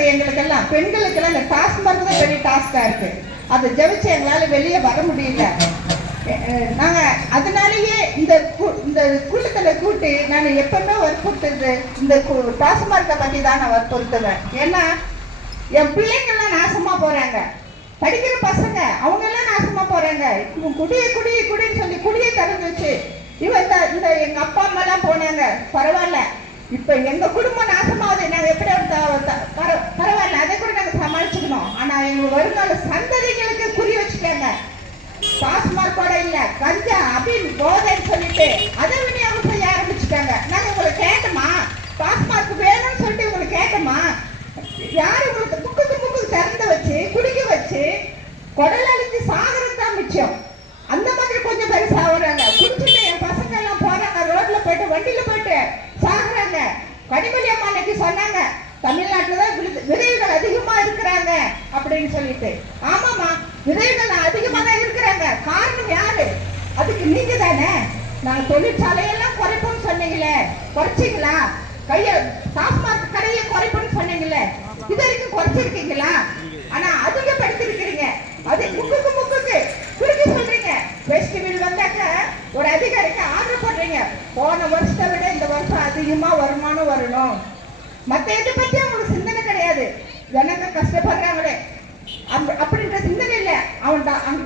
இருக்கு எங்களுக்கெல்லாம், பெண்களுக்கெல்லாம் இந்த டாஸ்மார்க் தான் பெரிய டாஸ்கா இருக்கு. அதை ஜெயிச்சு எங்களால வெளியே வர முடியல. நாங்க அதனாலேயே இந்த குழுக்களை கூட்டி நான் எப்பவுமே வற்புறுத்துறது இந்த டாஸ்மார்க்கை பத்தி தான் நான் வற்புறுத்துவேன். ஏன்னா என் பிள்ளைங்கெல்லாம் நாசமா போறாங்க, படிக்கிற பசங்க அவங்க எல்லாம் நாசமா போறாங்க. குடின்னு சொல்லி குடியை திறந்து வச்சு இந்த எங்க அப்பா அம்மா எல்லாம் போனாங்க, பரவாயில்ல. இப்ப எங்க குடும்பம் நாசமாவது, நாங்க எப்படி பரவாயில்ல, அதை கூட நாங்க சமாளிச்சுக்கணும். ஆனா எங்க வருங்கால சந்ததிகளுக்கு குறி வச்சுட்டாங்க. டாஸ்மார்க்கோட இல்ல, கஞ்சா அப்படின்னு போதைன்னு சொல்லிட்டு அதை விநியோகம் செய்ய ஆரம்பிச்சுட்டாங்க. நாங்க உங்களை கேட்டோமா? டாஸ்மார்க் வேணும்னு சொல்லிட்டு உங்களை கேட்டோமா? யாரு உங்களுக்கு முக்குக்கு திறந்து வச்சு குடிக்க வச்சு குடல் அழிச்சு சாகிறது தான் மிச்சம். அந்த மாதிரி கொஞ்சம் பேர் சாகுறாங்க. குடிச்சுட்டு என் பசங்க எல்லாம் போறாங்க, ரோட்ல போயிட்டு வண்டியில போயிட்டு சாகுறாங்க. கனிமொழி அம்மா அன்னைக்கு சொன்னாங்க, தமிழ்நாட்டுலதான் விதைகள் அதிகமா இருக்கிறாங்க அப்படின்னு சொல்லிட்டு. ஆமாமா, விதைகள் அதிகமா தான் இருக்கிறாங்க. காரணம் யாரு? அதுக்கு நீங்க தானே. நாங்க தொழிற்சாலையெல்லாம் குறைப்போம்னு சொன்னீங்களே, குறைச்சிங்களா? டாஸ்மார்க் கடையை குறைப்போம்னு சொன்னீங்களே, இது வரைக்கும் குறைச்சிருக்கீங்களா? ஆனா அதிகப்படுத்திருக்கிறீங்க. அது முக்குக்கு குறுக்கி சொல்றீங்க. ஃபெஸ்டிவல் வந்தாக்க ஒரு அதிகாரிக்கு ஆர்டர் போடுறீங்க, போன வருஷத்தை விட இந்த வருஷம் அதிகமா வருமானம் வரணும். மற்ற இதை பத்தி அவங்களுக்கு சிந்தனை கிடையாது. ஜனங்க கஷ்டப்படுறாங்களே அப்படின்ற சிந்தனை இல்லை. அவன் அங்க